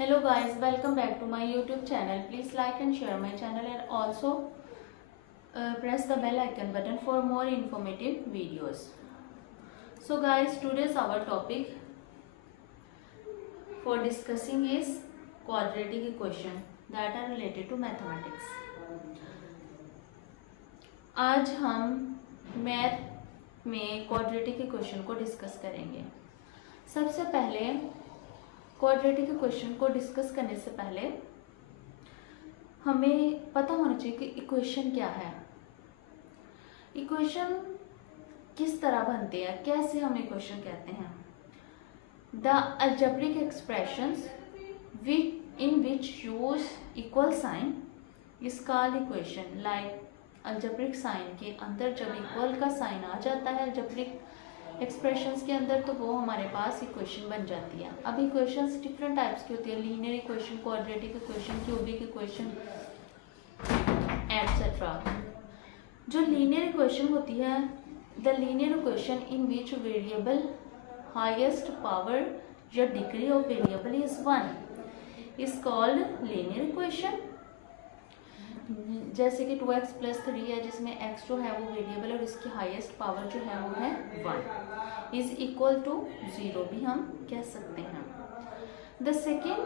Hello guys, welcome back to my YouTube channel. Please like and share my channel and also press the bell icon button for more informative videos. So guys, today's our topic for discussing is quadratic equation that are related to mathematics. आज हम math में quadratic equation को discuss करेंगे। सबसे पहले quadratic equation को discuss करने से पहले हमें पता होना चाहिए कि इक्वेशन क्या है, इक्वेशन किस तरह बनते हैं, कैसे हम इक्वेशन कहते हैं। The algebraic expressions in which use equal sign is called equation. Like algebraic sign के अंदर जब इक्वल का साइन आ जाता है अलजेब्रिक एक्सप्रेशंस के अंदर तो वो हमारे पास इक्वेशन बन जाती है। अब इक्वेशंस डिफरेंट टाइप्स की होती है, linear equation, quadratic equation, cubic equation etcetera. जो लीनियर इक्वेशन होती है, the linear equation in which variable highest power या degree of variable is 1 is called linear equation. जैसे कि 2x + 3 है जिसमें x जो है वो वेरिएबल और इसकी हाईएस्ट पावर जो है वो है 1 इज इक्वल टू 0 भी हम कह सकते हैं। The second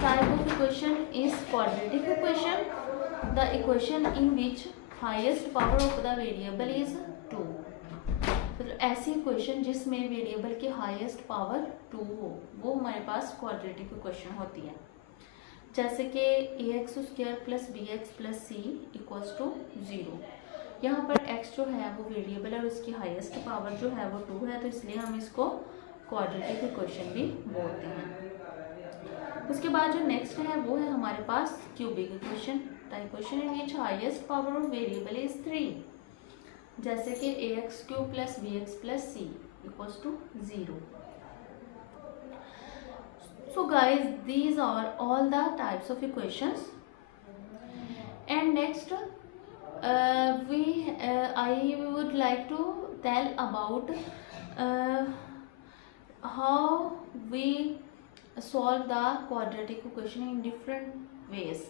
type of equation is quadratic equation, the equation in which highest power of the variable is 2। तो ऐसी इक्वेशन जिसमें वेरिएबल की हाईएस्ट पावर 2 हो वो हमारे पास क्वाड्रेटिक इक्वेशन होती है। जैसे कि ax² + bx + c = 0। यहाँ पर x जो है वो वेरिएबल और उसकी हाईएस्ट पावर जो है वो 2 है, तो इसलिए हम इसको क्वाड्रेटिक इक्वेशन भी बोलते हैं। उसके बाद जो नेक्स्ट है वो है हमारे पास cubic equation, the equation in which highest power of variable is 3। जैसे कि ax³ + bx + c = 0। So guys, these are all the types of equations. And next I would like to tell about how we solve the quadratic equation in different ways.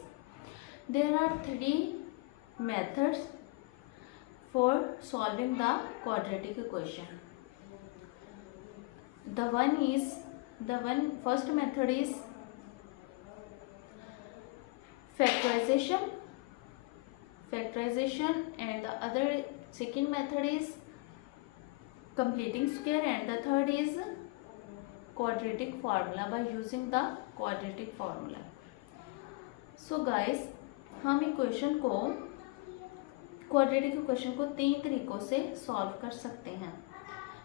There are 3 methods for solving the quadratic equation. First method is factorization, and the other second method is completing square, and the third is quadratic formula by using the quadratic formula. So guys, हम equation को quadratic equation को 3 तरीकों से solve कर सकते हैं।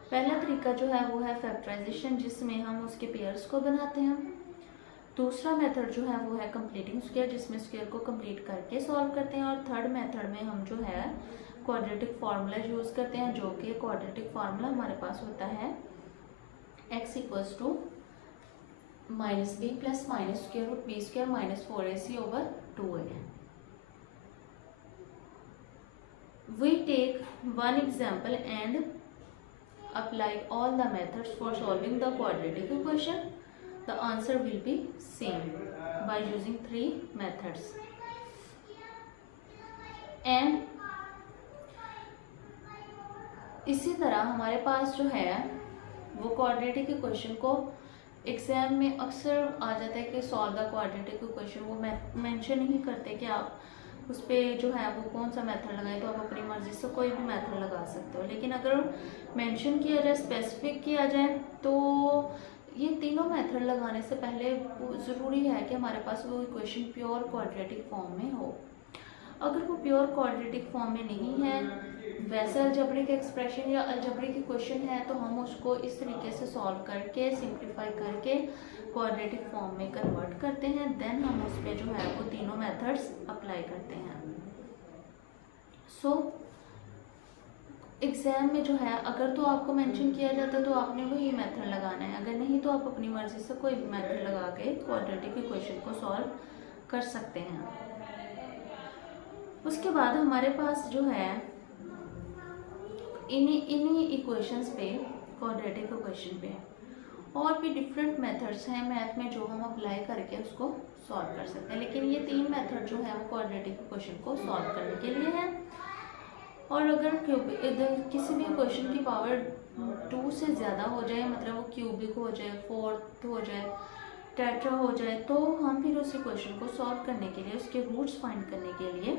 पहला तरीका जो है वो है फैक्टराइजेशन, जिसमें हम उसके पेयर्स को बनाते हैं। दूसरा मेथड जो है वो है कंप्लीटिंग स्क्वायर, जिसमें स्क्वायर को कंप्लीट करके सॉल्व करते हैं। और थर्ड मेथड में हम जो है क्वाड्रेटिक फार्मूला यूज़ करते हैं, जो कि क्वाड्रेटिक फार्मूला हमारे पास होता है x = -b + -√b² - 4ac/2a। We take one example and apply all the methods for solving the quadratic equation. The answer will be same by using 3 methods. And इसी तरह हमारे पास जो है वो क्वाड्रेटिक इक्वेशन को एग्जाम में अक्सर आ जाता है कि सॉल्व द क्वाड्रेटिक इक्वेशन। वो मेंशन नहीं करते कि आप उस पर जो है वो कौन सा मेथड लगाएं, तो आप अपनी मर्जी से कोई भी मेथड लगा सकते हो। लेकिन अगर मेंशन किया जाए, स्पेसिफिक किया जाए, तो ये तीनों मेथड लगाने से पहले ज़रूरी है कि हमारे पास वो इक्वेशन प्योर क्वाड्रेटिक फॉर्म में हो। अगर वो प्योर क्वाड्रेटिक फॉर्म में नहीं है, वैसे अलजेब्रिक एक्सप्रेशन या अलजेब्रिक इक्वेशन है, तो हम उसको इस तरीके से सॉल्व करके सिंप्लीफाई करके क्वाड्रेटिक फॉर्म में कन्वर्ट करते हैं। देन हम उस पर जो है वो तीनों मेथड्स अप्लाई करते हैं। सो एग्ज़ाम में जो है अगर तो आपको मेंशन किया जाता है तो आपने वही मेथड लगाना है, अगर नहीं तो आप अपनी मर्ज़ी से कोई भी मेथड लगा के क्वाड्रेटिक इक्वेशन को सॉल्व कर सकते हैं। उसके बाद हमारे पास जो है इन्हीं इक्वेशंस पे, क्वाड्रेटिक इक्वेशन पे और भी डिफरेंट मेथड्स हैं मैथ में जो हम अप्लाई करके उसको सॉल्व कर सकते हैं, लेकिन ये 3 मेथड जो है वो क्वाड्रेटिक क्वेश्चन को सॉल्व करने के लिए है। और अगर इधर किसी भी क्वेश्चन की पावर 2 से ज़्यादा हो जाए, मतलब वो क्यूबिक हो जाए, फोर्थ हो जाए, टेट्रा हो जाए, तो हम फिर उसी क्वेश्चन को सॉल्व करने के लिए उसके रूट्स फाइंड करने के लिए